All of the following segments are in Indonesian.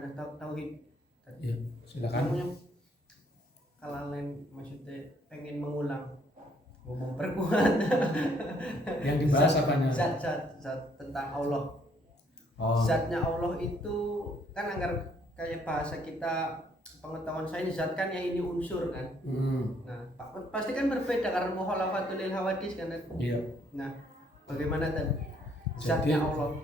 ada tauhid. Ya, silakan. Kalau lain maksudnya pengen mengulang, ngomong perkuat. Yang dibahas apanya? Zat tentang Allah. Zatnya Allah itu kan agar kayak bahasa kita, pengetahuan saya ini zat kan ya ini unsur kan. Nah, pasti kan berbeda karena mukhalafatul lil hawadis kan. Iya. Nah, bagaimana tadi zatnya Allah?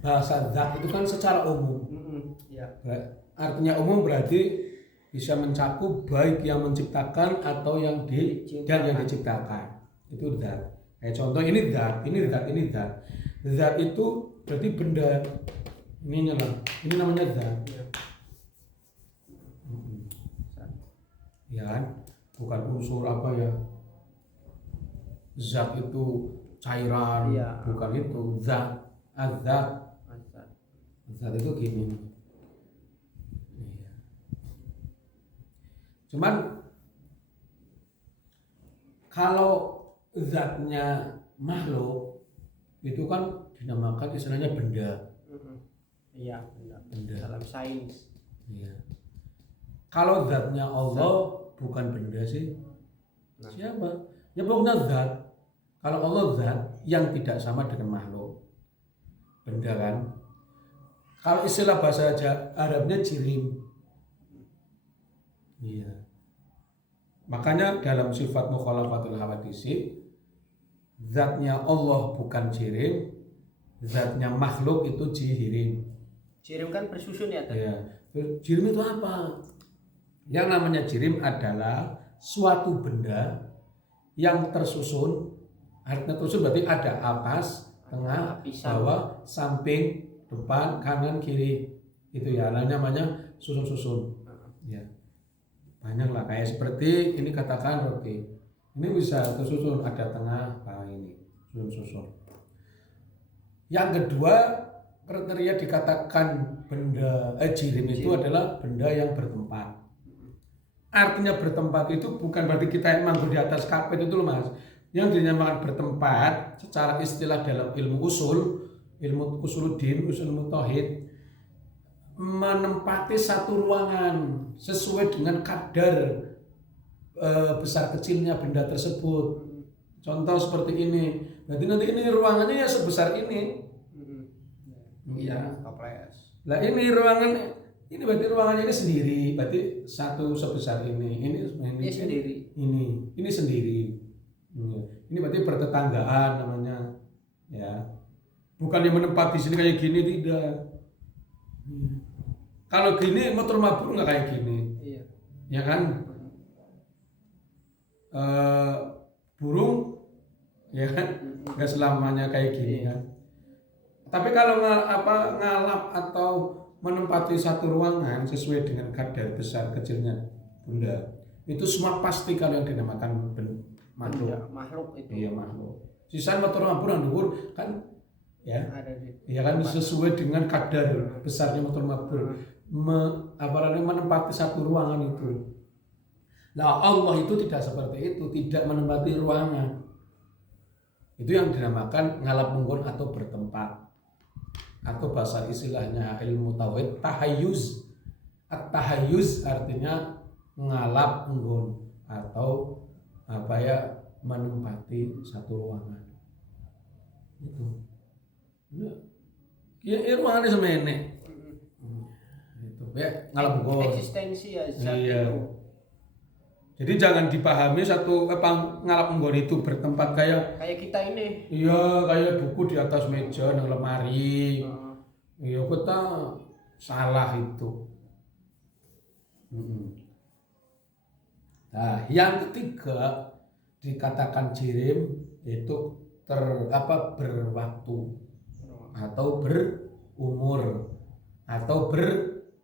Bahasa zat itu kan secara umum. Ya. Artinya umum berarti bisa mencakup baik yang menciptakan atau yang diciptakan. Itu zat. Contoh ini zat. Zat itu berarti benda. Ini namanya zat. Ya kan? Bukan unsur apa ya. Zat itu cairan, bukan itu. Zat itu gini. Cuman kalau zatnya makhluk itu kan dinamakan istilahnya benda. Iya, benda. Dalam sains. Iya. Kalau zatnya Allah bukan benda sih. Siapa? Ya pokoknya zat. Kalau Allah zat yang tidak sama dengan makhluk. Benda kan. Kalau istilah bahasa Arabnya jirim. Iya. Makanya dalam sifat mukhalafatul hawadisi, zatnya Allah bukan jirim, zatnya makhluk itu jirim. Jirim kan bersusun ya? Iya. Jirim itu apa? Yang namanya jirim adalah suatu benda yang tersusun. Artinya tersusun berarti ada atas, tengah, bawah, samping, depan, kanan, kiri. Itu ya namanya susun-susun. Ya. Banyak lah, kayak seperti ini katakan roti. Ini bisa tersusun, ada tengah, bawah ini susun-susun. Yang kedua, kriteria dikatakan benda jirim itu adalah benda yang bertempat. Artinya bertempat itu bukan berarti kita yang manggung di atas karpet itu loh Mas. Yang dinamakan bertempat secara istilah dalam ilmu usuluddin, usul tauhid, menempati satu ruangan sesuai dengan kadar besar kecilnya benda tersebut. Contoh seperti ini. Berarti nanti ini ruangannya ya sebesar ini. Iya. Lah ini ruangan ini berarti ruangannya ini sendiri. Berarti satu sebesar ini. Ini sendiri. Ini sendiri. Ini berarti bertetanggaan namanya. Ya. Bukan yang menempati sini kayak gini, tidak. Kalau gini motor mabur nggak kayak gini, iya. Ya kan? Burung, ya kan? Nggak selamanya kayak gini kan? Tapi kalau ngalap atau menempati satu ruangan sesuai dengan kadar besar kecilnya benda, itu semua pasti kalau yang dinamakan makhluk itu. Iya makhluk. Sisa motor mabur yang dhuwur kan? Ya, ya kan sesuai dengan kadar besarnya motor mabur. Menempati satu ruangan itu. Nah Allah itu tidak seperti itu, tidak menempati ruangan. Itu yang dinamakan ngalap mungkur atau bertempat. Atau bahasa istilahnya ilmu tauhid tahayyuz. At-tahayyuz artinya ngalap mungkur atau menempati satu ruangan. Itu. Ya ruangannya semene. Ya, ngalap mungkur. Eksistensi ya zat iya. itu. Jadi jangan dipahami satu ngalap mungkur itu bertempat kayak kita ini. Iya, kayak buku di atas meja nang lemari. Iya, kita salah itu. Nah, yang ketiga dikatakan jirim itu berwaktu atau berumur atau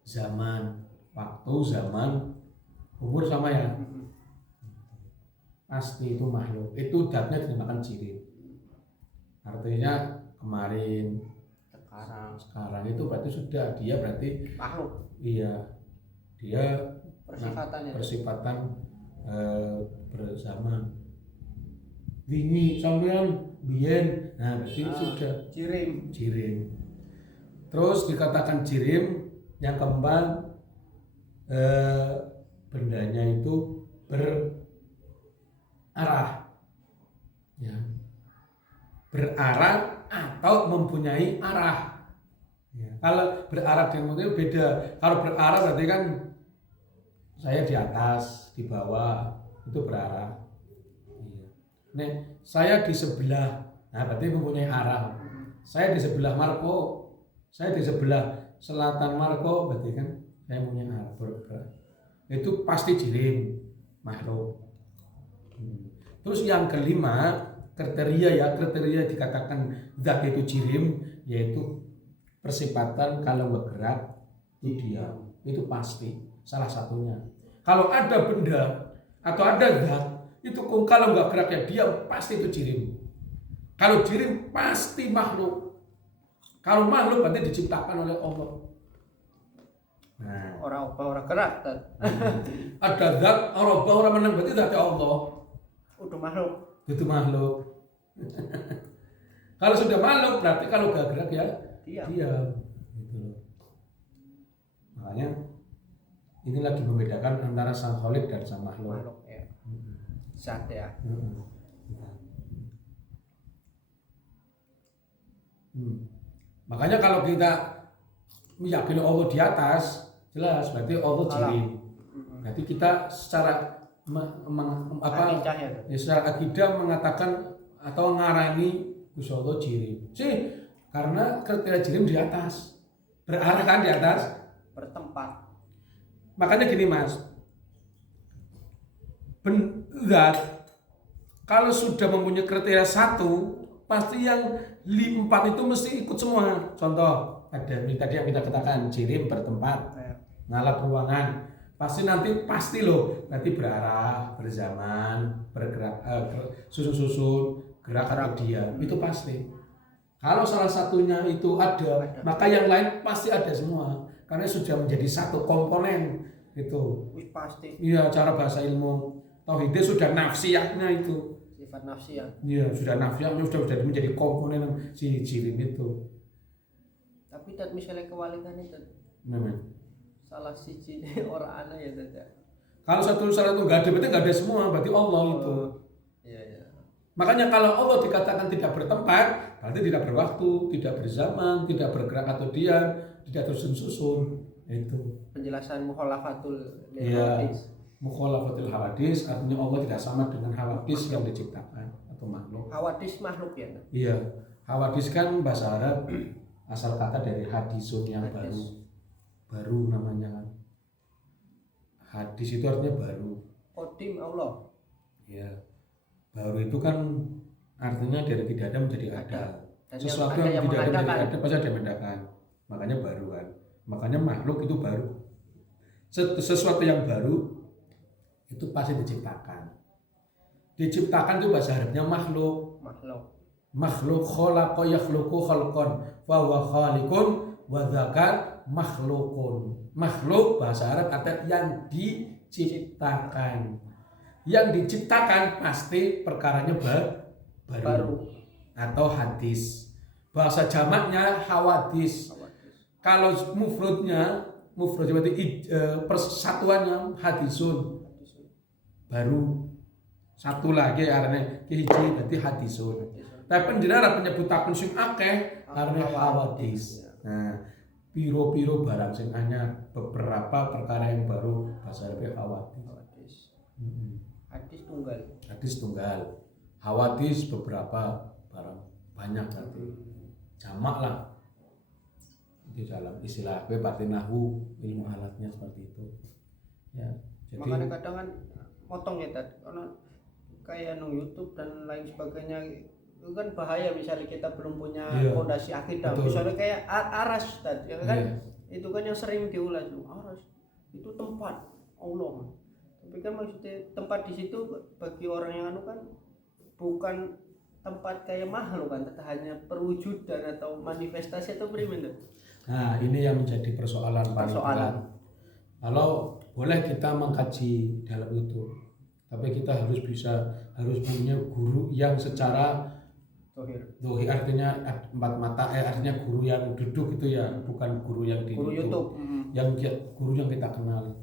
zaman, waktu, zaman, umur sama ya. Pasti itu makhluk. Itu datnya dinamakan jirim. Artinya kemarin, sekarang itu berarti sudah dia berarti makhluk. Iya. Dia persifatan bersama. Wingi sampean biyen. Nah, berarti sudah jirim. Terus dikatakan jirim yang keempat bendanya itu berarah. Ya. Berarah atau mempunyai arah. Ya. Kalau berarah dengan itu beda. Kalau berarah berarti kan saya di atas, di bawah, itu berarah. Nih, saya di sebelah, nah berarti mempunyai arah. Saya di sebelah Marco, saya di sebelah selatan Marco, berarti kan saya punya arah bergerak. Itu pasti jirim makhluk. Terus yang kelima, kriteria dikatakan zat itu jirim, yaitu persifatan kalau bergerak itu diam. Itu pasti salah satunya. Kalau ada benda atau ada zat itu kalau nggak gerak ya diam, pasti itu jirim. Kalau jirim pasti makhluk. Kalau makhluk berarti diciptakan oleh Allah. Nah, orang gerak kan. Ada zat orang menang berarti zatnya Allah. Udah makhluk. Itu makhluk. Kalau sudah makhluk berarti kalau nggak gerak ya diam. Gitu loh. Makanya ini lagi membedakan antara sang Khalik dan sang makhluk. Ya. Zat ya. Makanya kalau kita meyakini Allah di atas, jelas berarti Allah jirim. Berarti kita secara secara akidah mengatakan atau ngarani Gusti Allah jirim. Sih, karena kriteria jirim di atas. Berarah kan di atas, bertempat. Makanya gini Mas. Zat kalau sudah mempunyai kriteria satu, pasti yang 4 itu mesti ikut semua. Contoh, ada tadi yang kita katakan jirim bertempat, ngalap ruangan. Pasti loh, nanti berarah, berzaman, bergerak, susun, gerak atau diam. Itu pasti. Kalau salah satunya itu ada, maka yang lain pasti ada semua. Karena sudah menjadi satu komponen itu. Pasti. Iya, cara bahasa ilmu tauhid sudah nafsiyahnya itu. Sifat nafsiyah. Iya, sudah nafsiyahnya sudah menjadi komponen si jirim itu. Tapi tak misalnya kewalikan itu. Salah siji orang anak ya tidak. Kalau salah itu nggak ada, berarti nggak ada semua, berarti Allah itu. Iya. Makanya kalau Allah dikatakan tidak bertempat, berarti tidak berwaktu, tidak berzaman, tidak bergerak atau diam, tidak tersusun-susun. Itu. Penjelasan mukhalafatul hawadis. Mukhalafatul hawadis artinya Allah tidak sama dengan hawadis yang diciptakan atau makhluk. Hawadis makhluk ya? Iya. Hawadis kan bahasa Arab asal kata dari hadisun yang baru namanya kan. Hadis itu artinya baru. Qadim Allah. Iya. Baru itu kan artinya dari tidak ada menjadi ada. Sesuatu yang tidak ada menjadi ada pasti ada yang mendakan. Makanya baru kan. Makanya makhluk itu baru. Sesuatu yang baru itu pasti diciptakan. Diciptakan itu bahasa Arabnya makhluk. Makhluk khalaqa yakhluqu khalqan fa huwa khaliqun wa dzaka makhlukun. Makhluk bahasa Arab artinya yang diciptakan. Yang diciptakan pasti perkaranya baru atau hadis. Bahasa jamaknya hawadis. Kalau mufradnya berarti persatuannya hadisun. Baru satu lagi artinya hiji berarti hadisun. Tapi penjelasan penyebutaken sing akeh artinya hawadis. Nah, piro-piro barang sing anyar, beberapa perkara yang baru bahasa Arabnya hawadis. Hadis tunggal. Hawadis beberapa barang banyak berarti. Jamak lah. Di dalam istilah batinahu ilmu alatnya seperti itu. Ya, jadi makanya kadang kan potong ya tadi karena kayak YouTube dan lain sebagainya itu kan bahaya misalnya kita belum punya fondasi akidah. Misalnya kayak aras tadi kan itu kan yang sering diulas aras itu tempat Allah. Tapi kan maksudnya tempat di situ bagi orang yang kan bukan tempat kayak makhluk kan, tetapi hanya perwujudan atau manifestasi atau bagaimana? Nah, ini yang menjadi persoalan. Kalau boleh kita mengkaji dalam itu, tapi kita harus punya guru yang secara Dohi artinya empat mata, artinya guru yang duduk itu ya, bukan guru yang di Guru YouTube. Guru yang kita kenal.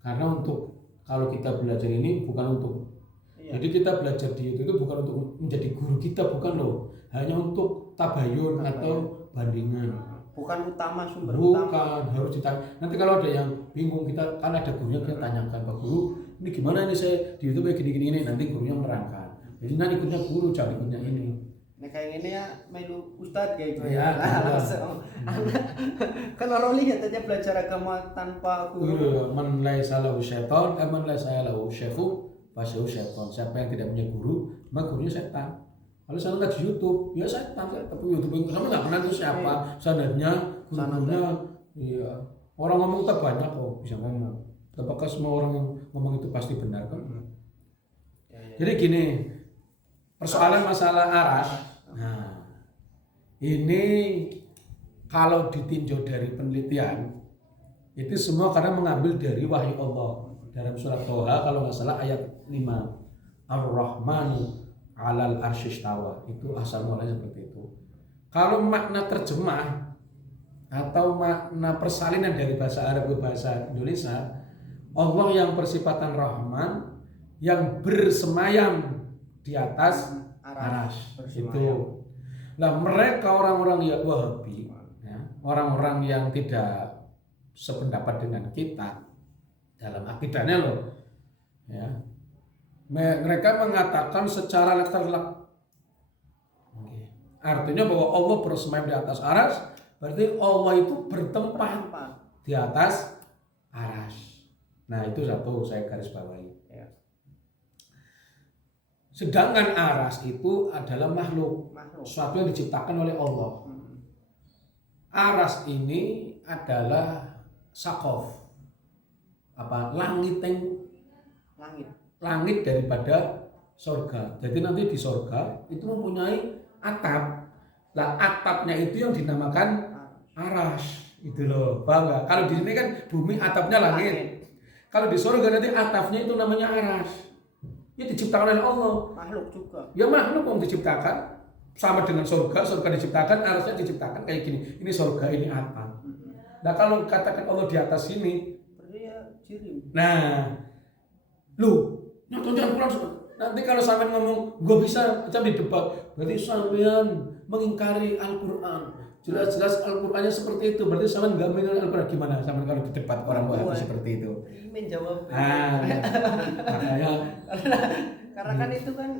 Karena untuk kalau kita belajar ini bukan untuk, jadi kita belajar di itu bukan untuk menjadi guru kita, bukan loh, hanya untuk tabayun atau bandingan. Bukan utama, sumber bukan, utama. Harus ditanya. Nanti kalau ada yang bingung, kita kan ada gurunya, kita tanyakan, Pak Guru, ini gimana ini saya di YouTube kayak gini-gini, nanti gurunya merangkan. Jadi nanti ikutnya guru, jangan ikutnya ini. Nah kayak gini ya melu ustad kayak gitu ya. Langsung. Kan orang lihat aja belajar agama tanpa guru. Man laisa lahu syaitan, man laisa lahu syekhu, fasyaihu syaitan. Siapa yang tidak punya guru, maka gurunya setan. Kalau saya nggak di YouTube, ya setan. Tapi YouTube yang sama nggak kenal itu siapa, sanadnya, gurunya. Iya. Orang ngomong tak banyak kok bisa ngomong. Apakah semua orang yang ngomong itu pasti benar kan? Jadi gini, persoalan masalah aras. Nah, ini kalau ditinjau dari penelitian, itu semua karena mengambil dari wahyu Allah. Dalam surat Toha kalau nggak salah ayat 5, Ar-Rahmanu 'alal arsyistawa, itu asal mulanya seperti itu. Kalau makna terjemah atau makna persalinan dari bahasa Arab ke bahasa Indonesia, Allah yang bersifatan Rahman, yang bersemayam di atas aras itu. Nah, mereka orang-orang yang Wahabi, ya, orang-orang yang tidak sependapat dengan kita dalam akidahnya loh, ya, mereka mengatakan secara letterlek, artinya bahwa Allah bersemayam di atas aras, berarti Allah itu bertempat di atas aras. Nah, itu satu saya garis bawahi. Sedangkan aras itu adalah makhluk, sesuatu yang diciptakan oleh Allah. Aras ini adalah sakof, langit daripada sorga. Jadi nanti di sorga itu mempunyai atap. Nah, atapnya itu yang dinamakan aras. Itu loh, paham nggak? Kalau di sini kan bumi atapnya langit. Kalau di sorga nanti atapnya itu namanya aras. Ya diciptakan oleh Allah. Makhluk juga. Ya makhluk yang diciptakan sama dengan surga diciptakan, arasnya diciptakan kayak gini. Ini surga, ini atap. Nah kalau katakan Allah di atas sini, berarti ya jirim. Nah, lu nyontohnya Al-Quran. Nanti kalau sampean ngomong, gue bisa macam di debat, berarti sampean mengingkari Al-Quran. Jelas-jelas Al-Qur'annya seperti itu. Berarti sampean enggak mengenal Al-Qur'an. Gimana sampean kalau di debat orang Wahabi seperti itu? Menjawab. Makanya karena kan itu kan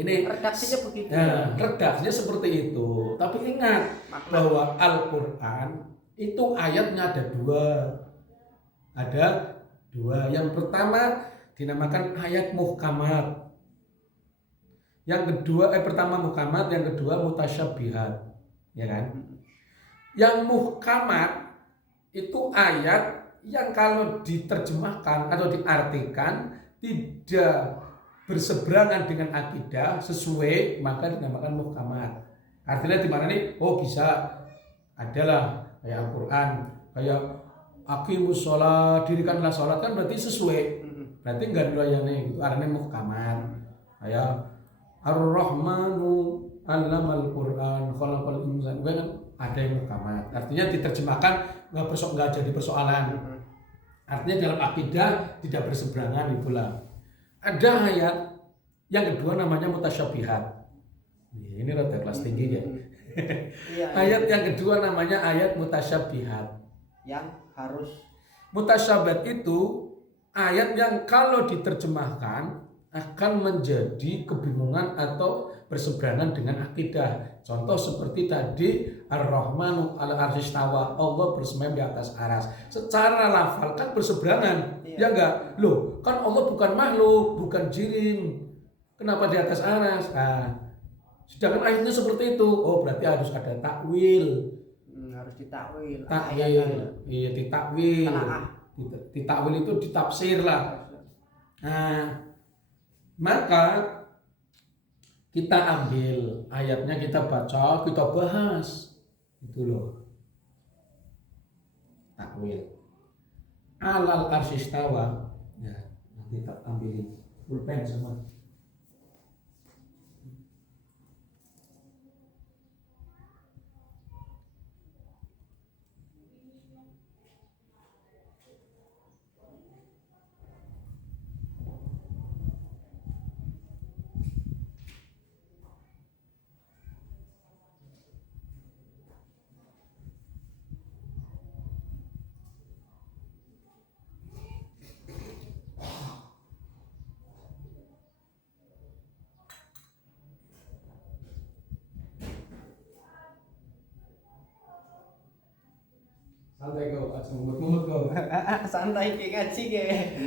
ini redaksinya begitu. Ya, redaksinya seperti itu. Tapi ingat bahwa Al-Qur'an itu ayatnya ada dua. Ada dua. Yang pertama dinamakan ayat muhkamat. Yang kedua pertama muhkamat, yang kedua mutasyabihat. Ya kan? Yang muhkamat itu ayat yang kalau diterjemahkan atau diartikan tidak berseberangan dengan akidah sesuai, maka dinamakan muhkamat. Artinya di mana nih? Oh bisa adalah kayak Al-Qur'an, kayak aqimus sholat, dirikanlah sholat, kan berarti sesuai. Berarti enggak dilayani, itu artinya muhkamat. Kayak Ar-Rahmanu 'allamal Qur'an khalaqal insan, kan ada yang muhkamat. Artinya diterjemahkan enggak jadi persoalan. Artinya dalam akidah tidak berseberangan, itulah. Ada ayat yang kedua namanya mutasyabihat. Ini rada kelas tinggi ya. Ayat yang kedua namanya ayat mutasyabihat. Yang harus mutasyabihat itu ayat yang kalau diterjemahkan akan menjadi kebingungan atau berseberangan dengan akidah. Contoh seperti tadi Ar-Rahmanu 'alal arsyistawa, Allah bersemayam di atas aras. Secara lafal kan berseberangan, ya enggak? Loh, kan Allah bukan makhluk, bukan jirim. Kenapa di atas aras? Nah, sedangkan ayatnya seperti itu. Oh, berarti harus ada takwil. Harus ditakwil. Takwil. Iya, ditakwil. Ditakwil itu ditafsir lah. Nah, maka kita ambil ayatnya, kita baca, kita bahas. Itu loh. Takwil. 'Alal arsyistawa. Ya, nanti tak ambilin pulpen sama. Mungut-mungut kok. Santai kayak ngaji kayak.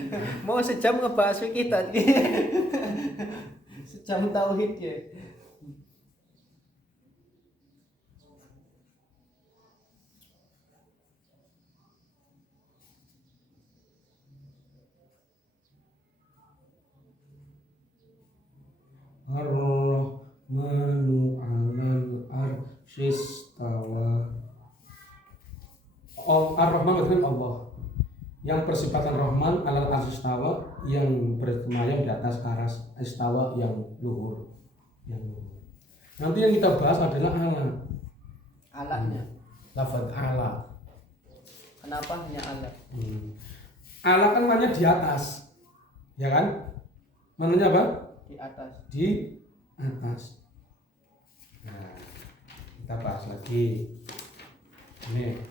Mau sejam ngebahas fikih tadi. Sejam tauhid ya. Ar-Rahmanu 'alal arsyistawa. Ar-Rahman berarti Allah. Yang bersifatan Rahman 'alal arsyistawa, yang bersemayam di atas aras, istawa yang luhur. Nanti yang kita bahas adalah Allah. Alatnya. Lafaz Allah. Kenapa hanya alat? Allah kan maknanya di atas. Ya kan? Maknanya apa? Di atas. Di atas. Nah, kita bahas lagi. Ini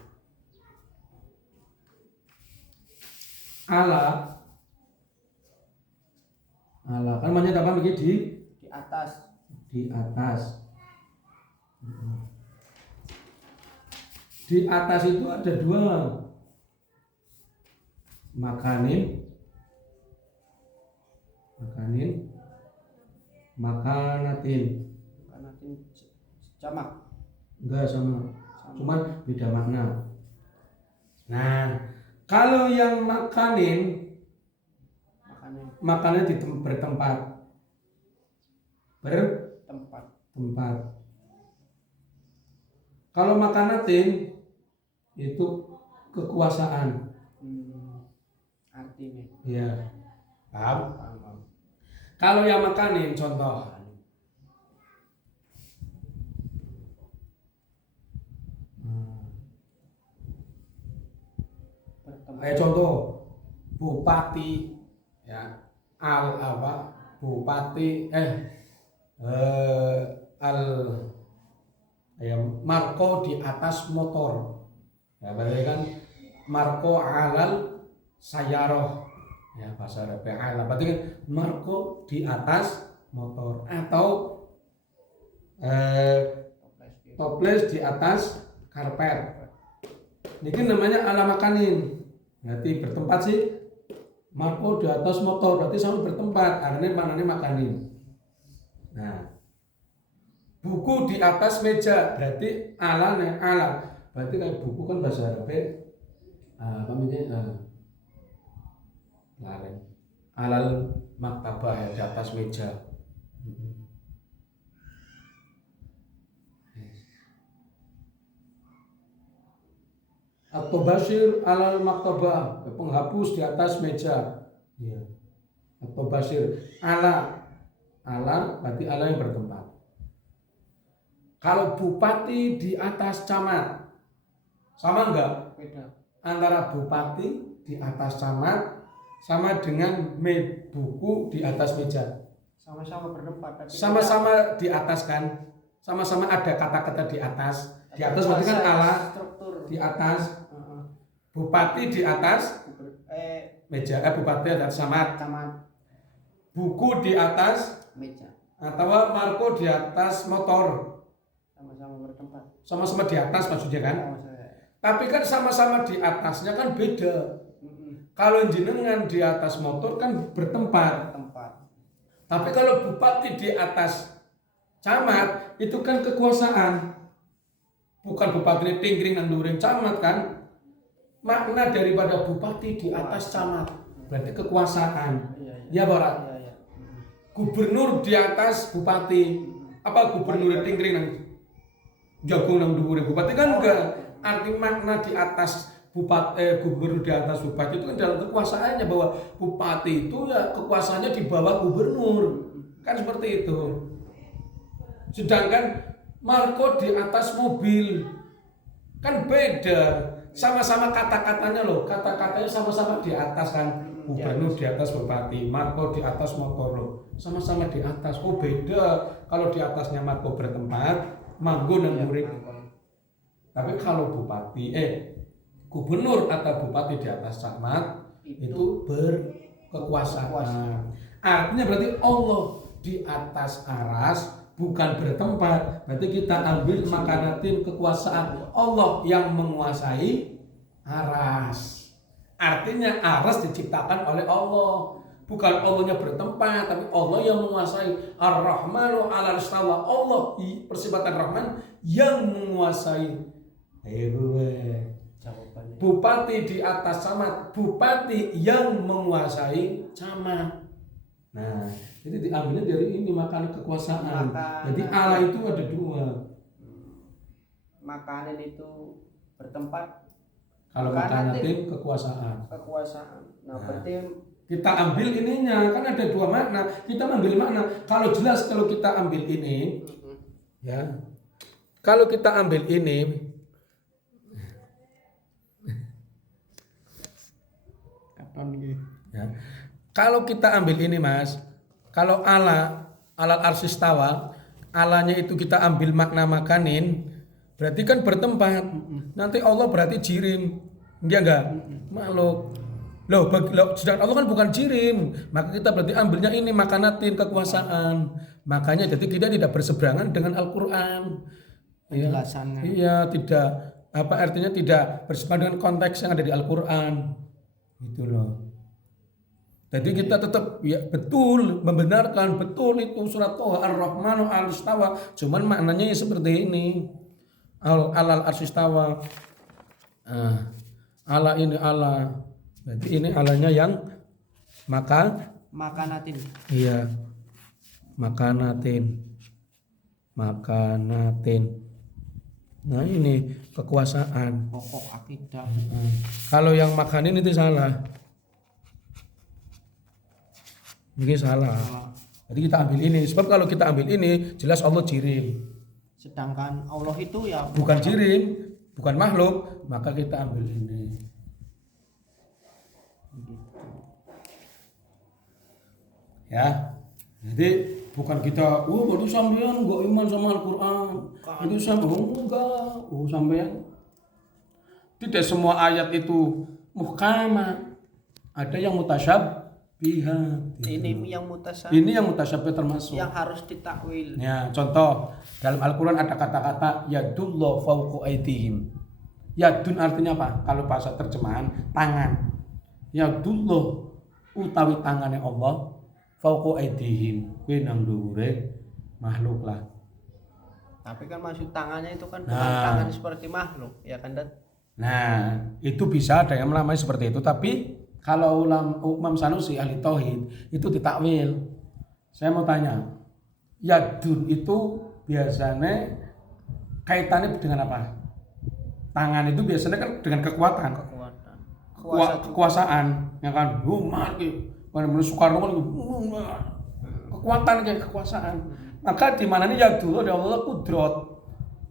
Allah kan maknanya apa begini? Di atas. Di atas. Di atas itu ada dua, makanatin Makanatin jamak. enggak sama, cuman beda makna. Nah, kalau yang makanan di bertempat. Kalau makanatin itu kekuasaan. Artinya. Ya, paham? Kalau yang makanin contoh. Contoh bupati ya, bupati Marco di atas motor. Ya, berarti kan Marco alal sayaroh. Ya, bahasa Arab ala. Berarti kan Marco di atas motor atau toples di atas karpet. Ini namanya ala makanin. Berarti bertempat sih. Marco di atas motor berarti sama bertempat. Artinya maknanya makanin. Nah, buku di atas meja berarti ala. Berarti kayak buku kan bahasa Arab apa namanya? Alal maktabah ya, di atas meja. Atau basir alal maktabah, penghapus di atas meja. Ya. Atau basir ala berarti ala yang bertempat. Kalau bupati di atas camat, sama enggak? Beda. Antara bupati di atas camat sama dengan buku di atas meja. Sama-sama bertempat. Sama-sama di atas kan? Sama-sama ada kata-kata di atas. Di atas berarti kan ala. Struktur. Di atas. Bupati di atas meja. Bupati di atas camat. Buku di atas meja. Atau Marco di atas motor. Sama-sama bertempat. Sama-sama di atas maksudnya kan? Tapi kan sama-sama di atasnya kan beda. Kalau jenengan di atas motor kan bertempat. Tapi kalau bupati di atas camat itu kan kekuasaan. Bukan bupati tingkring nang dhuwuring camat kan. Makna daripada bupati di atas camat berarti kekuasaan. Ya Barat. Gubernur di atas bupati. Apa gubernur tingkring nang jagung nang dhuwuring bupati kan enggak. Arti makna di atas gubernur di atas bupati itu kan dalam kekuasaannya, bahwa bupati itu ya kekuasaannya di bawah gubernur kan seperti itu. Sedangkan Marco di atas mobil kan beda, sama-sama kata-katanya loh, kata-katanya sama-sama di atas kan. Gubernur di atas bupati, Marco di atas motor loh, sama-sama di atas. Oh beda kalau di atasnya Marco bertempat manggon dan murid. Tapi kalau bupati gubernur atau bupati di atas camat itu berkekuasaan. Artinya berarti Allah di atas aras bukan bertempat. Berarti kita ambil makanatin kekuasaan Allah yang menguasai aras. Artinya aras diciptakan oleh Allah. Bukan Allahnya bertempat, tapi Allah yang menguasai. Ar-Rahmanu 'alal istawa. Allah persifatan Rahman yang menguasai. Ayo Jawabannya. Bupati di atas samad, bupati yang menguasai camat. Nah, jadi diambilnya dari ini makanan kekuasaan. Jadi Allah itu ada dua. Makanan itu bertempat. Kalau makanatin kekuasaan. Nah, berarti kita ambil ininya, kan ada dua makna. Kita ambil makna. Kalau jelas kalau kita ambil ini, ya. Kalau kita ambil ini, ya. Kalau kita ambil ini, Mas, kalau Allah alal arsistawa, Allahnya itu kita ambil makna makanin, berarti kan bertempat. Nanti Allah berarti jirim, dia enggak makhluk. Loh, sedangkan Allah kan bukan jirim, maka kita berarti ambilnya ini makanatin kekuasaan. Makanya jadi kita tidak berseberangan dengan Al-Quran. penjelasannya. Iya, tidak apa artinya tidak berseberangan dengan konteks yang ada di Al-Quran. Gitu loh. Jadi kita tetap ya betul membenarkan betul itu surat Thaha Ar-Rahmanu 'alal istawa. Cuman maknanya ya seperti ini. Alal arsistawa. Allah ini Allah. Berarti ini Allahnya yang Makanatin. Iya. Makanatin. Nah ini kekuasaan. Pokok akidah. Kalau yang makanin itu salah. Mungkin salah. Jadi kita ambil ini. Sebab kalau kita ambil ini jelas Allah jirim. Sedangkan Allah itu ya Bukan jirim, bukan makhluk, maka kita ambil ini. Ya. Jadi bukan kita, berarti sampean enggak iman sama Al-Qur'an. Itu sampean enggak, sampean. Tidak semua ayat itu muhkamah. Ada yang mutasyabihat. ini yang mutasabih. Ini yang mutasyabih termasuk. Yang harus ditakwil. Ya, contoh dalam Al-Qur'an ada kata-kata yadullah fawqa aydihim. Yadun artinya apa? Kalau bahasa terjemahan tangan. Yadullah utawi tangannya Allah fawqa aydihim. Kuwi nang dhuwure makhluk lah. Tapi kan maksud tangannya itu kan bukan Nah. tangan seperti makhluk, ya kan Dat? Nah, itu bisa ada yang melamai seperti itu, tapi kalau Imam Sanusi ahli tauhid itu ditakwil. Saya mau tanya, yadun itu biasanya kaitannya dengan apa? Tangan itu biasanya kan dengan kekuatan, kekuasaan, ya kan? Mati, mana Soekarno kan kekuatan kayak kekuasaan. Maka di mana ini yadun ada Allah kudrot,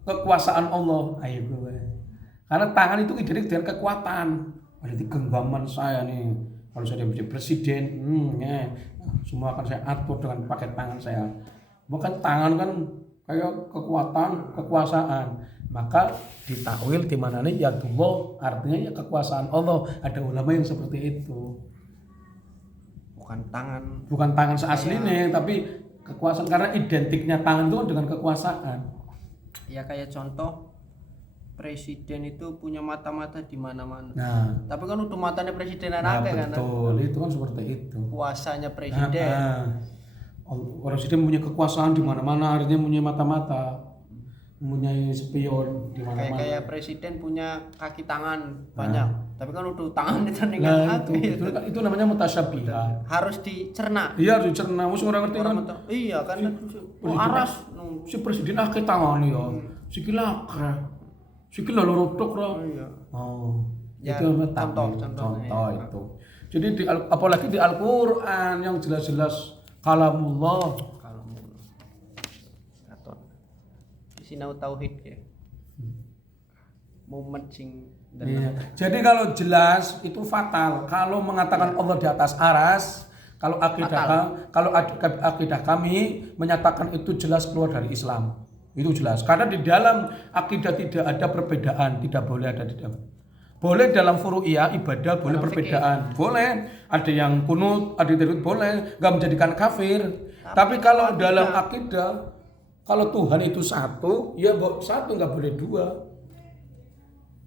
kekuasaan Allah. Ayo gue. Karena tangan itu identik dengan kekuatan. Ada di genggaman saya nih. Kalau saya menjadi presiden, ya, semua akan saya atur dengan pakai tangan saya. Bukan tangan kan kayak kekuatan, kekuasaan. Maka ditakwil di mana nih yadullah artinya ya kekuasaan Allah. Ada ulama yang seperti itu. Bukan tangan seaslinya, tapi kekuasaan karena identiknya tangan itu dengan kekuasaan. Ya kayak contoh presiden itu punya mata-mata di mana-mana. Nah, tapi kan udah matanya presiden anaknya kan. Betul, itu kan seperti itu. Kuasanya presiden. Presiden punya kekuasaan di mana-mana, artinya punya mata-mata, mempunyai spion di mana-mana. Kayak presiden punya kaki tangan banyak, tapi kan udah tangan itu itu namanya mutasyabihat. Harus dicerna. Iya, harus dicerna. Mesti orang ngerti kan? Iya kan. Aras. Si presiden akeh tangan ya. Sikile akeh. Sikile loro tok ra. Iya. Oh. Ya, itu contoh itu. Jadi apalagi di Al-Qur'an yang jelas-jelas kalamullah. Sinau tauhid ya. Mumet sing Iya. Jadi kalau jelas itu fatal. Kalau mengatakan Allah di atas aras, kalau akidah kami menyatakan itu jelas keluar dari Islam. Itu jelas. Karena di dalam akidah tidak ada perbedaan, tidak boleh ada di dalam. Boleh dalam furu'iyah ibadah boleh perbedaan. Boleh. Ada yang kunut, ada yang boleh, enggak menjadikan kafir. Tapi kalau dalam akidah kalau Tuhan itu satu, ya satu nggak boleh dua.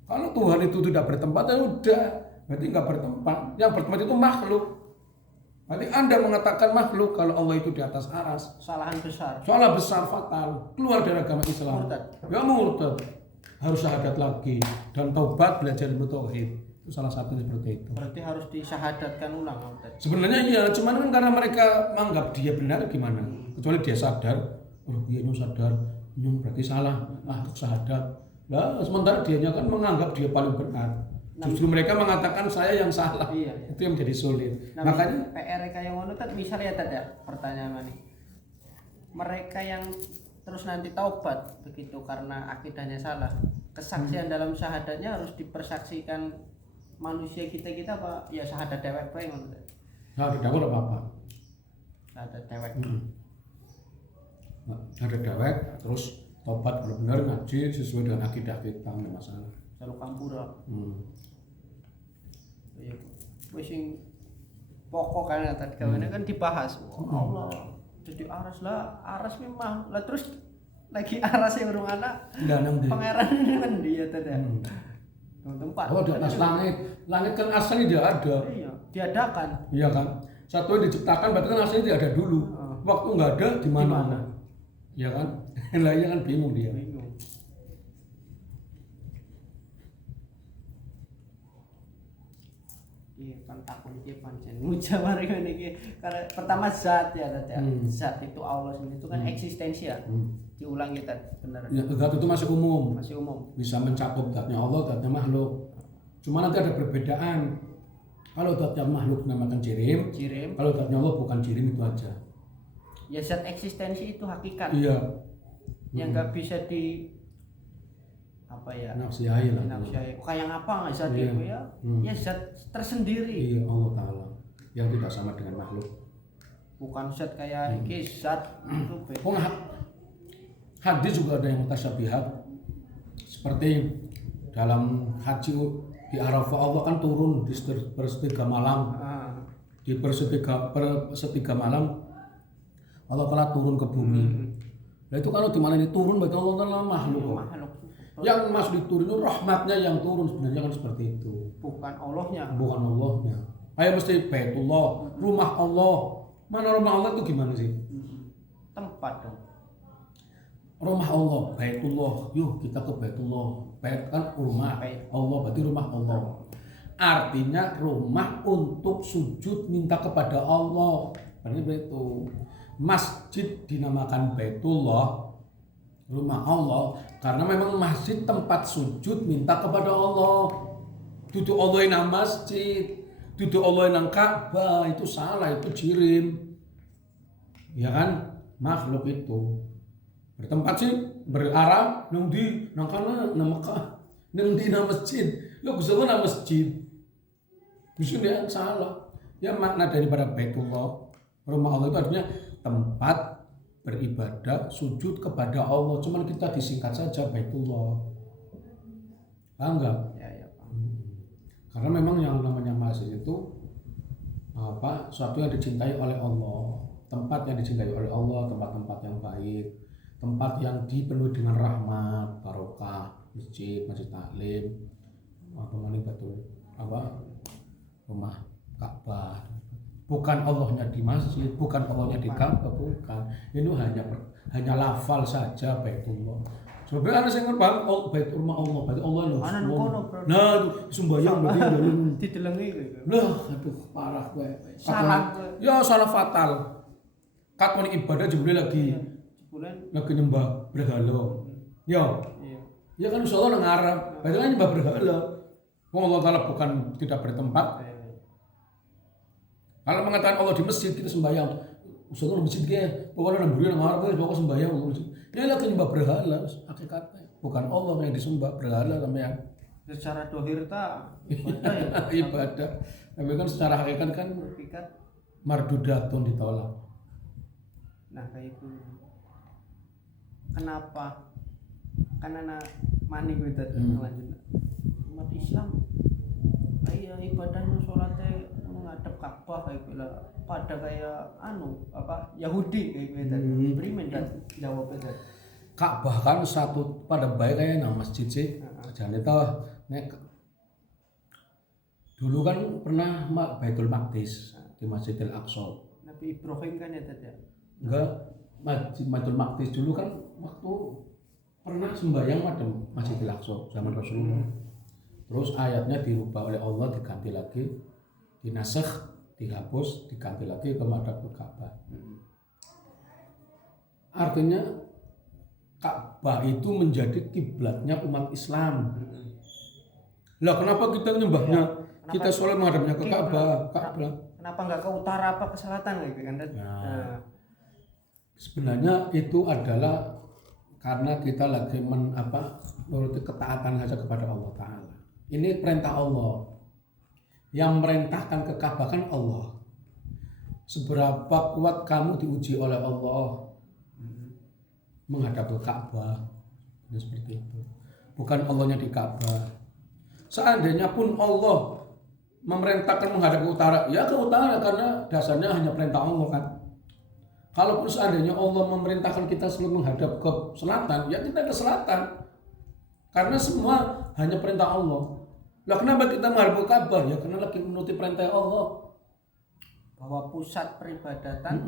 Kalau Tuhan itu tidak bertempat, ya udah, berarti nggak bertempat. Yang bertempat itu makhluk. Berarti Anda mengatakan makhluk kalau Allah itu di atas aras. Kesalahan besar. Salah besar fatal, keluar dari agama Islam. Murtad. Ya murtad. Harus syahadat lagi dan taubat, belajar ilmu tauhid. Itu salah satu seperti itu. Berarti harus disyahadatkan ulang, Ustaz. Sebenarnya iya, cuman kan karena mereka menganggap dia benar gimana? Kecuali dia sadar, oh iya sadar, berarti salah. Syahadat. Nah, sementara dianya kan menganggap dia paling benar. Justru mereka mengatakan saya yang salah. Iya. Itu yang menjadi sulit. Nah, Makanya PR kayak ngono tadi misalnya tadi pertanyaan nih. Mereka yang terus nanti taubat begitu karena akidahnya salah. Kesaksian dalam syahadatnya harus dipersaksikan manusia kita apa ya syahadat dewek bae ngono tadi. ada dawet apa-apa. Syahadat dewek. Ada dawet terus tobat benar-benar ngaji sesuai dengan akidah kita, nggak masalah. Selalu kampura. Iya. Wis sing pokok kan tadi kawannya kan dibahas. Allah. Jadi aras memang. Lah terus lagi aras yang urung anak. Pangeran kan dia tadi. Tempat. Oh, di atas langit. Langit kan asalnya tidak ada. Iya, diadakan. Iya kan? Satu yang diciptakan berarti kan asalnya tidak ada dulu. Waktu nggak ada di mana? Iya kan? Lainnya kan bingung dia. Bingung. Iya kan takun iki pancen mujawar ngene iki karena pertama zat ya tadi. Zat itu Allah sendiri itu kan eksistensi ya. Diulang kita benar. Ya, zat itu masih umum. Masih umum. Bisa mencakup zatnya Allah, zatnya makhluk. Cuma nanti ada perbedaan. Kalau zatnya makhluk namakan jirim. Kalau zatnya Allah bukan jirim, itu aja. Ya zat eksistensi itu hakikat. Iya. Yang nggak bisa di apa ya? Nafsiyai lah. Nafsiyai. Kayak apa nggak zat itu ya? Ya zat tersendiri. Iya, Allah Taala yang tidak sama dengan makhluk. Bukan zat kayak iki zat itu beda. Hadis juga ada yang mutasyabihat. Seperti dalam haji di Arafah Allah kan turun di sepertiga malam. Di sepertiga malam Allah Taala turun ke bumi. Nah itu kalau di mana ini turun berarti Allah Taala makhluk. Yang maksud diturun itu rahmatnya yang turun, sebenarnya kan seperti itu. Bukan Allahnya. Bukan Allahnya. Kayak mesti Baitullah, rumah Allah. Mana rumah Allah itu gimana sih? Tempat dong. Rumah Allah, Baitullah. Yuk kita ke Baitullah. Bait kan rumah Allah, berarti rumah Allah. Artinya rumah untuk sujud minta kepada Allah. Berarti itu. Masjid dinamakan Baitullah, rumah Allah, karena memang masjid tempat sujud minta kepada Allah. Duduk Allah yang masjid, duduk Allah yang Ka'bah, itu salah, itu jirim. Ya kan? Makhluk itu bertempat sih berarah nang di nang kana nang Mekah nang di nang masjid. Lo kusuk nang masjid. Bisa dia salah. Ya makna daripada Baitullah, rumah Allah itu artinya tempat beribadah, sujud kepada Allah. Cuman kita disingkat saja Baitullah. Paham enggak? Ya, paham. Karena memang yang namanya masjid itu suatu yang dicintai oleh Allah, tempat yang dicintai oleh Allah, tempat-tempat yang baik, tempat yang dipenuhi dengan rahmat, barokah, masjid taklim, rumah Ka'bah. Bukan Allahnya di masjid, bukan Allahnya di Ka'bah, bukan. Ini hanya lafal saja Baitullah. Sebenarnya ada yang paham bait rumah Allah, berarti Allah loh. Nah, sembahyang berarti didelengi gitu. Lah, aduh parah gue. Salah. Ya salah fatal. Katon ibadah jebule lagi nyembah berhala. Ya. Ya kan insyaallah nang Arab, berarti kan nyembah berhala. Wong Allah Taala bukan tidak bertempat. Kalau mengatakan Allah di masjid kita sembahyang, usul di masjid ke, pokoknya nang buri nang Arab pokoknya sembahyang di masjid. Ini lagi nyembah berhala, hakikatnya bukan Allah yang disembah, berhala sampean. Secara dohir ta ibadah ya. Ibadah. Tapi kan secara hakikat kan mardudatun ditolak. Nah kayak itu. Kenapa? Karena mani gue tadi lanjut. Umat Islam kayak ibadahnya sholatnya ngadep Ka'bah kayak bila pada kayak Yahudi kayak gitu. Beriman dan jawabnya. Ka'bah kan satu pada baik kayak nama masjid sih. Jangan itu Nek dulu kan pernah Baitul Maqdis di Masjidil Aqsa. Nabi Ibrahim kan ya tadi. Enggak, Baitul Maqdis dulu kan waktu pernah sembahyang madem Masjidil Aqsa zaman Rasulullah. Terus ayatnya dirubah oleh Allah, diganti lagi, dinasakh, dihapus, diganti lagi ke madhab Ka'bah. Artinya Ka'bah itu menjadi kiblatnya umat Islam. Lah kenapa kita menyembahnya? Kita sholat menghadapnya ke Ka'bah. Kenapa nggak ke utara apa ke selatan gitu kan? Nah, sebenarnya itu adalah karena kita lagi menuruti ketaatan saja kepada Allah Ta'ala. Ini perintah Allah. Yang merintahkan ke Ka'bah kan Allah. Seberapa kuat kamu diuji oleh Allah menghadap ke Ka'bah, seperti itu. Bukan Allahnya di Ka'bah. Seandainya pun Allah memerintahkan menghadap ke utara, ya ke utara karena dasarnya hanya perintah Allah kan. Kalaupun seandainya Allah memerintahkan kita selalu menghadap ke selatan, ya kita ke selatan. Karena semua hanya perintah Allah. Lah kenapa kita menghadap ke Ka'bah? Ya karena lagi menuruti perintah Allah. Bahwa pusat peribadatan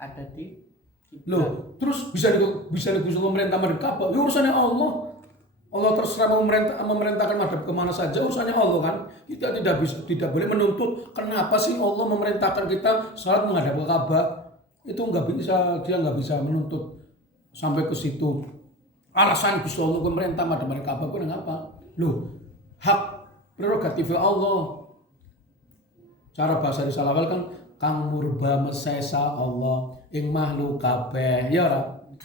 ada di kiblat. Loh, terus bisa Gusti Allah merintah menghadap Ka'bah? Ya urusannya Allah. Allah terserah memerintahkan madhab kemana saja, urusannya Allah kan. Kita tidak boleh menuntut kenapa sih Allah memerintahkan kita salat menghadap ke Ka'bah. Itu dia nggak bisa menuntut sampai ke situ. Alasan Gusti Allah memerintah madhab ke Ka'bah itu apa? Loh, hak prerogatif Allah. Cara bahasa di Salawal kan kang murba mesesa Allah ing makhluk kabeh. Ya ora?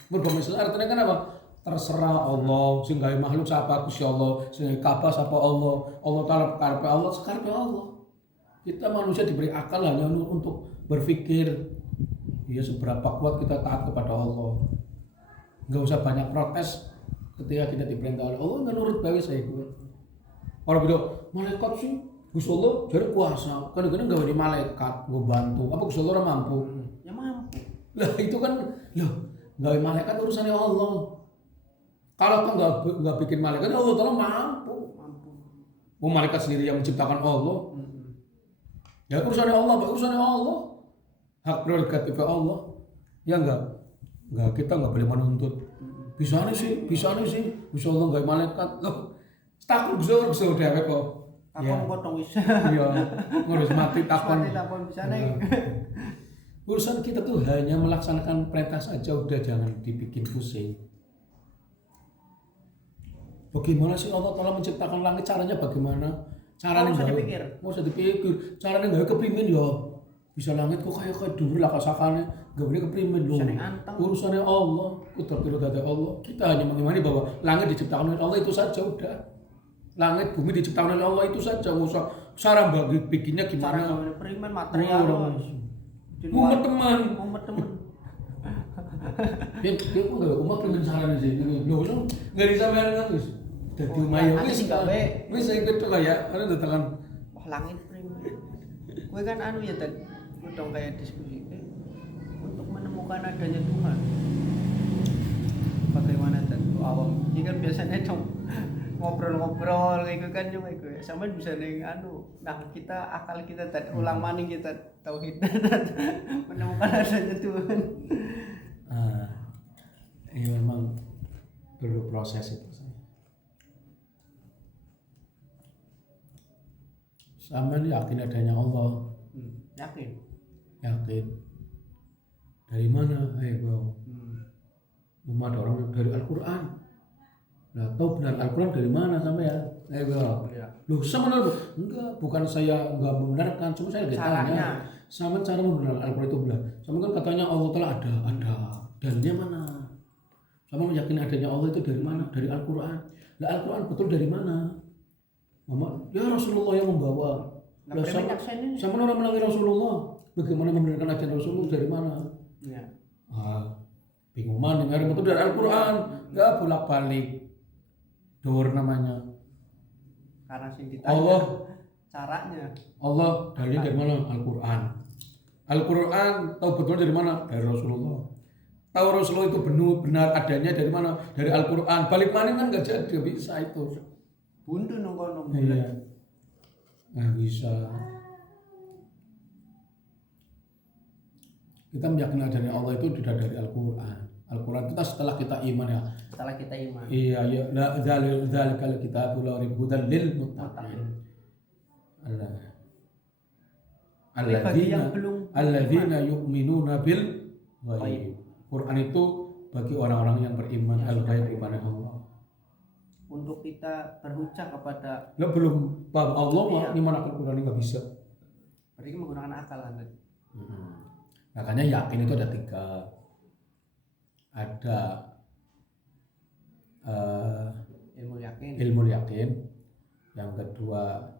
Murba mesesa artinya kan apa? Terserah Allah, sehingga makhluk siapa Gusti Allah, sehingga Ka'bah siapa Allah, Allah Ta'ala karepe Allah, sekarepe Allah. Kita manusia diberi akal hanya untuk berpikir, ya seberapa kuat kita taat kepada Allah. Enggak usah banyak protes ketika kita diperintah oleh Allah, enggak nurut bae saya itu. Orang bilang, malaikat sih Gusti Allah jadi kuasa, kadang-kadang enggak ada malaikat ngebantu. Apa Gusti Allah mampu? Ya mampu. Lah itu kan, enggak ada malaikat urusannya Allah. Kalau kau nggak bikin malaikat, Allah Ta'ala mampu. Malaikat sendiri yang menciptakan Allah. Ya urusannya Allah, urusannya Allah. Hak prerogatif Allah. Ya enggak kita nggak boleh menuntut. Bisa sih. Bisa Allah nggak malaikat. Loh, takut bisa udah apa kok? Takon potong bisa. Iya, harus mati takon. Bisa nih. Urusan kita tuh hanya melaksanakan perintah saja, udah jangan dibikin pusing. Bagaimana sih Allah Ta'ala menciptakan langit, caranya bagaimana? Caranya nggak usah dipikir. Caranya nggak keprimin ya. Bisa langit kok kayak dulu lah kasakane, nggak boleh keprimin loh. Urusannya Allah, udah dari Allah. Kita hanya mengimani bahwa langit diciptakan oleh Allah itu saja udah. Langit bumi diciptakan oleh Allah itu saja. Nggak usah cara bagi bikinnya gimana. Cara keprimin material. Mumet teman. Dia kok nggak umat primin saran sih. Loh, nggak disampaikan kan terus. Jadi umayo wis ikut kayak ada tekan wah langit primer. Gue kan ya tadi udah kayak diskusi untuk menemukan adanya Tuhan. Bagaimana tadi awam? Ini kan biasanya dong ngobrol-ngobrol gitu kan cuma itu sampai bisa nih nah kita akal kita tadi ulang maning kita tauhid menemukan adanya Tuhan. Iya memang perlu proses itu. Sama yakin adanya Allah. Yakin. Dari mana? Ayo Umat orang dari Al-Quran. Nah, tahu benar Al-Quran dari mana sampai ya? Ayo Loh, sama enggak, bukan saya enggak membenarkan, cuma saya tanya. Sama cara membenarkan Al-Quran itu benar. Sama kan katanya Allah telah ada. Dalilnya mana? Sama meyakini adanya Allah itu dari mana? Dari Al-Quran. Lah Al-Quran betul dari mana? Ya Rasulullah yang membawa. Lah sama orang menangi Rasulullah. Bagaimana membenarkan ajaran Rasulullah dari mana? Ya. Bingung mana yang betul dari Al-Quran. Enggak bolak-balik. Dur namanya. Karena sing ditanya Allah caranya. Allah dalilnya dari mana? Al-Quran. Al-Quran tahu betul dari mana? Dari Rasulullah. Tahu Rasulullah itu benar adanya dari mana? Dari Al-Quran. Balik mana kan enggak bisa itu. buntu nang kono. Iya. Nah, bisa. Kita meyakini adanya Allah itu tidak dari Al-Quran. Al-Quran itu setelah kita iman ya. Setelah kita iman. Iya, ya. Dzalikal kitabul la raiba hudan lil muttaqin. Alladzina yu'minuna bil ghaib. Quran itu bagi orang-orang yang beriman al-ghaib kepada Allah. Untuk kita berhujah kepada Lo belum paham Allah mau gimana Al-Quran ini nggak bisa. berarti menggunakan akal kan. Makanya yakin itu ada 3. Ada ilmu yakin, yang kedua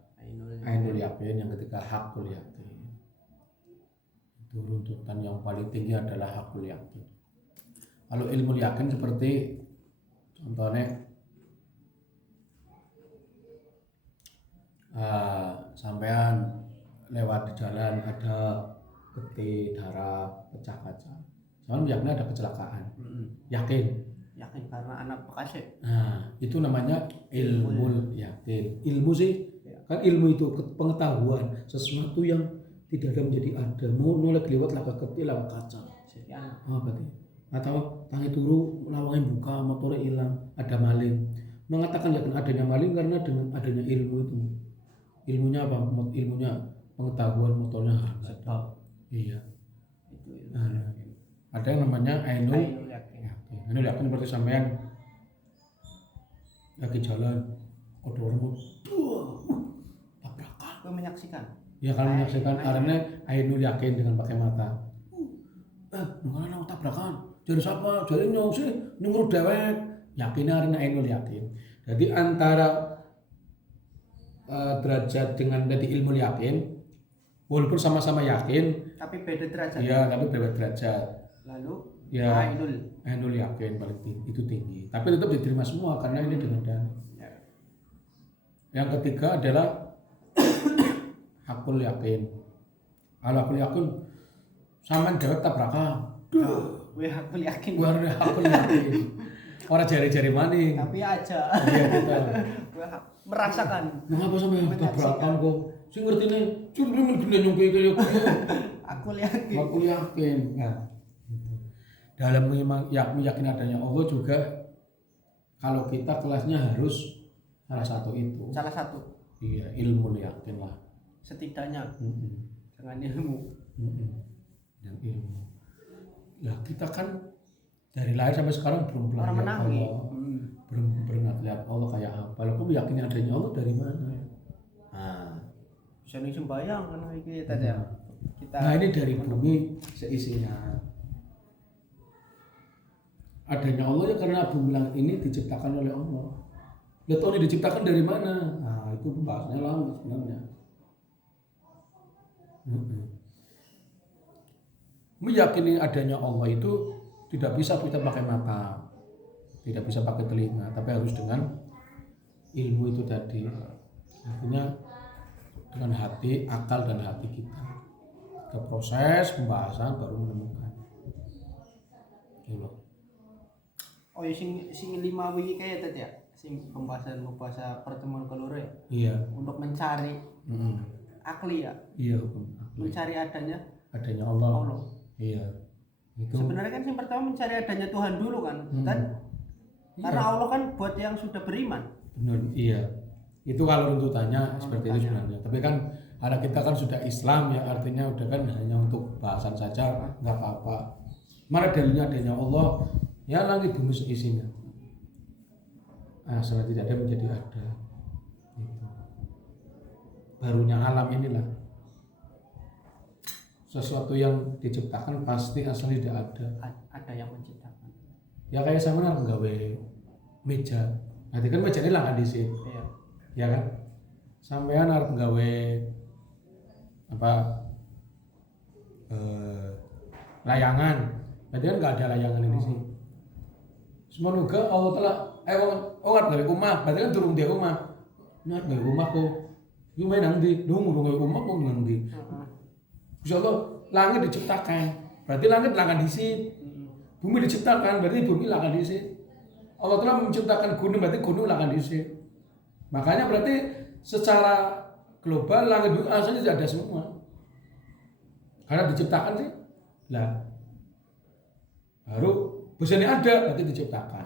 ainul yakin, yang ketiga hakul yakin. Itu runtutan yang paling tinggi adalah hakul yakin. Kalau ilmu yakin seperti contohnya sampean lewat di jalan ada peti darah pecah kaca, sampean yakin ada kecelakaan, yakin karena anak bekas. Nah itu namanya ilmu yakin. Ilmu sih kan ilmu itu pengetahuan sesuatu yang tidak ada menjadi ada, mau nolak lewat laka keti lewat kaca berarti, atau tangi turu lawangnya buka motornya hilang ada maling, mengatakan yakin adanya maling karena dengan adanya ilmu itu. Ilmunya apa? Ilmunya pengetahuan motornya sebab. Iya. Itu Ada yang namanya ainul yakin. Ainul yakin berarti sampean lagi jalan ada orang tabrakan. Kau menyaksikan? Ya kalau menyaksikan karena ainul yakin dengan pakai mata. Bukan orang tabrakan. Jadi siapa? Jadi nyong sih nyuruh dewek. Yakinnya karena ainul yakin. Jadi antara derajat dengan dari ilmu yakin, walaupun sama-sama yakin, tapi beda derajat. Iya, tapi beda derajat. Lalu ya ainul yakin paling tinggi, itu tinggi. Tapi tetap diterima semua karena ini dengan dalil. Ya. Yang ketiga adalah hakul yakin. Hakul yakin sampean dewek tabrakan. Hakul yakin. Hakul yakin. Orang jari-jari maning. Tapi aja. Iya kita. Merasakan. Mengapa sampai tabrakan kok? Sing ngertine curi gila nyongke kaya Aku yakin. Aku yakin. Nah, gitu. Dalam yakin adanya Allah juga kalau kita kelasnya harus salah satu itu. Salah satu. Iya, ilmu yakin lah. Setidaknya dengan ilmu. Dan ilmu. Ya kita kan dari lahir sampai sekarang belum pernah lihat Allah. Belum pernah lihat Allah kayak apa. Lalu kamu yakin adanya Allah dari mana? Nah, bisa nih sembayang kan kita ya. Nah ini dari bumi seisinya. Adanya Allah ya karena bumi langit ini diciptakan oleh Allah. Ya tahu ini diciptakan dari mana? Nah itu pembahasannya lama sebenarnya. Meyakini adanya Allah itu tidak bisa kita pakai mata, tidak bisa pakai telinga, tapi harus dengan ilmu itu tadi. Artinya dengan hati, akal dan hati kita. Ke proses pembahasan baru menemukan. Gitu. Oh ya sing 5 wingi kayak tadi ya, sing pembahasan pertemuan keloro ya. Iya. Untuk mencari akli ya. Iya. Mencari adanya Allah. Iya. Itu. Sebenarnya kan yang pertama mencari adanya Tuhan dulu kan. Kan karena Allah kan buat yang sudah beriman. Benar, iya. Itu kalau runtutannya seperti itu sebenarnya. Tapi kan karena kita kan sudah Islam ya, artinya udah kan hanya untuk bahasan saja, nggak apa-apa. Mana dalilnya adanya Allah? Ya langit bumi seisinya. Setelah tidak ada menjadi ada. Gitu. Barunya alam inilah. Sesuatu yang diciptakan pasti asalnya tidak ada. Ada yang menciptakan. Ya kayak sama orang gawe meja. Nanti kan meja ini lah di sini. Iya. Ya kan? Sampean arep gawe apa? Layangan. Berarti kan enggak ada layangan di sini. Semoga Allah telah arep gawe omah, berarti kan durung dia omah. Nek gawe omah kok yo main nang ndi? Durung gawe omah kok nang ndi? Insyaallah langit diciptakan. Berarti langit lakan di sini. Bumi diciptakan, berarti bumi lakan di sini. Allah telah menciptakan gunung, berarti gunung lakan di sini. Makanya berarti secara global langit bumi asalnya tidak ada semua. Karena diciptakan sih. Lah. Baru busanya ada berarti diciptakan.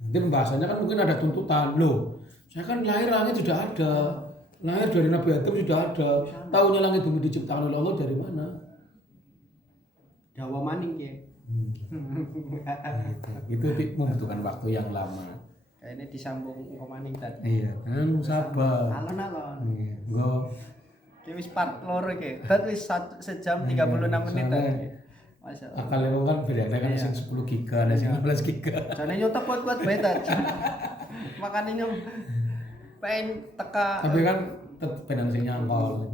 Nanti pembahasannya kan mungkin ada tuntutan. Loh, saya kan lahir langit sudah ada. Lahir dari Nabi Adam sudah ada. Tahunya langit bumi diciptakan oleh Allah dari mana? Dawa maning ya. Itu membutuhkan waktu yang lama. Kayaknya disambung ke maning tadi. Iya, kan sabar. Alon-alon. Iya, gua Ki wis part loro iki. Tadi wis sejam 36 menit tadi. Masyaallah. akal emang kan beda kan sing 10 giga, ada sing 15 giga. Jane nyotok kuat-kuat bae tadi. Makane nyong pengen teka. Tapi kan tetep benang sing nyangkol.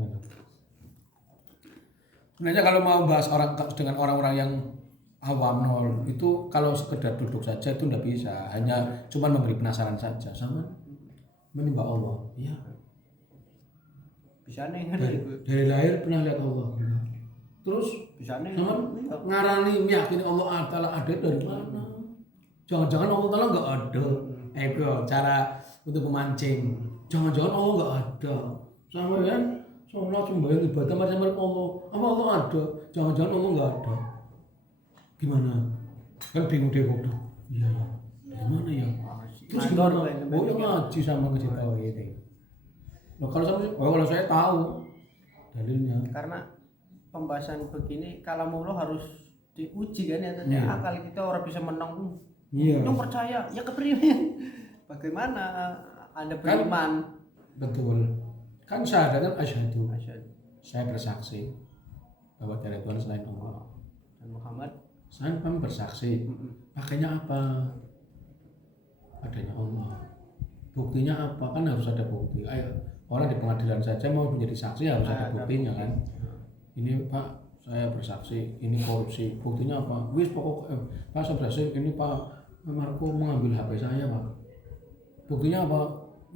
Sebenarnya kalau mau bahas dengan orang-orang yang awam nol itu kalau sekedar duduk saja itu tidak bisa, hanya cuma memberi penasaran saja sama menimba Allah. Iya. Bisa nih Dari lahir pernah lihat Allah. Terus bisa nih. sama ngarani meyakini Allah Ta'ala ada dari mana? Jangan-jangan Allah Ta'ala nggak ada. Itu cara untuk memancing. Jangan-jangan Allah nggak ada. Sama kan? Sholat sembahyang ibadah macam-macam Allah. Apa Allah ada? Jangan-jangan Allah nggak ada. Gimana? Kan bingung dia kok. Iya. Gimana ya? Terus gimana? Oh ya ngaji sama ke situ ini. Nah, kalau saya tahu dalilnya. Karena pembahasan begini kalau Allah harus diuji kan ya. Iya. Akal kita orang bisa menang. Iya. Yang percaya, ya keprimen. Bagaimana Anda beriman? Betul. Kan syahadat kan asyhadu. Asyhadu Saya bersaksi bahwa tiada Tuhan selain Allah. dan Muhammad. Saya kami bersaksi. Pakainya apa? Adanya Allah. Buktinya apa? Kan harus ada bukti. Ayo, orang di pengadilan saja mau menjadi saksi harus ada buktinya kan. Ini Pak, saya bersaksi, ini korupsi. Buktinya apa? Wis pokok Pak saya bersaksi, ini Pak Marco mengambil HP saya Pak. Buktinya apa?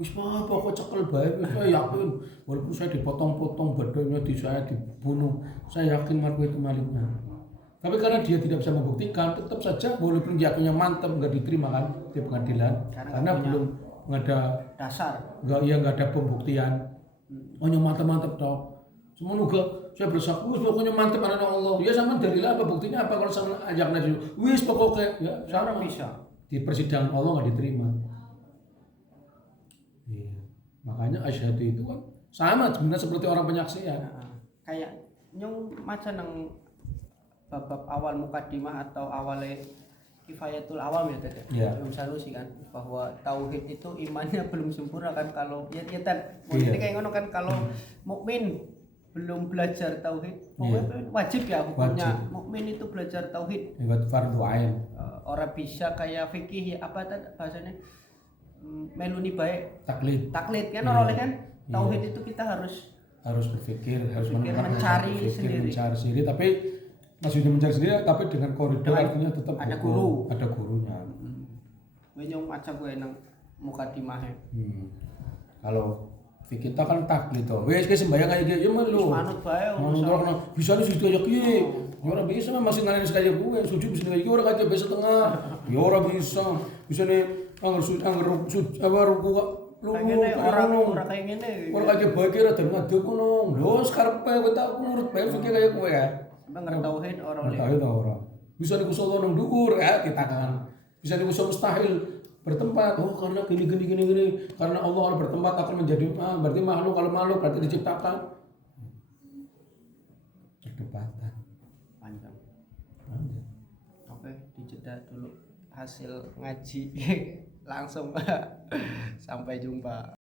Wis Pak, pokok cekel baik. Saya yakin, walaupun saya dipotong-potong badannya, saya dibunuh, saya yakin Marco itu maliknya. Tapi karena dia tidak bisa membuktikan, tetap saja walaupun dia punya mantap nggak diterima kan di pengadilan, karena belum ada dasar, nggak ada pembuktian. Hanya mantap-mantap toh. Semua juga saya bersaksi, wis pokoknya mantap karena Allah. Ya sama dalilnya apa, buktinya apa kalau sama ajak najis, wis pokoknya ya sama bisa. Di persidangan Allah nggak diterima. Iya. Makanya asyhadu itu kan sama sebenarnya seperti orang penyaksian. Kayak nyong maca nang bab awal mukadimah atau awalnya kifayatul awam ya tadi. Belum Sanusi kan bahwa tauhid itu imannya belum sempurna kan kalau ya tadi. Jadi kayak ngono kan kalau mukmin belum belajar tauhid, wajib ya hukumnya mukmin itu belajar tauhid. Buat fardu ain. Orang bisa kayak fikih ya apa tadi bahasanya meluni baik taklid kan oleh kan tauhid itu kita harus berpikir, harus mencari sendiri tapi maksudnya mencari sendiri tapi dengan koridor artinya tetap ada guru, ada gurunya. Gue nyong maca gue nang mukadimah. Kalau kita kan taklid toh. Wes ke sembahyang kayak gitu ya lu. Manut bae. Manut bisa di situ aja kiye. Ya ora bisa masih ngalahin sekali gue. Sujud bisa kayak ora kayak biasa tengah. Ya ora bisa. Bisa nih anggar sujud apa ruku lu ora kayak ngene. Ora kayak bae kira dan ngadep ngono. Lho karepe kowe tak nurut bae fikir kayak kowe ya. Sampai ngerti tauhid ora oleh. Tauhid ora. Bisa dikusul nang dhuwur ya ditakan. Bisa dikusul mustahil bertempat. Oh karena gini karena Allah bertempat akan menjadi berarti makhluk, kalau makhluk berarti diciptakan. Perdebatan panjang. Oke, dijeda dulu hasil ngaji langsung. Sampai jumpa.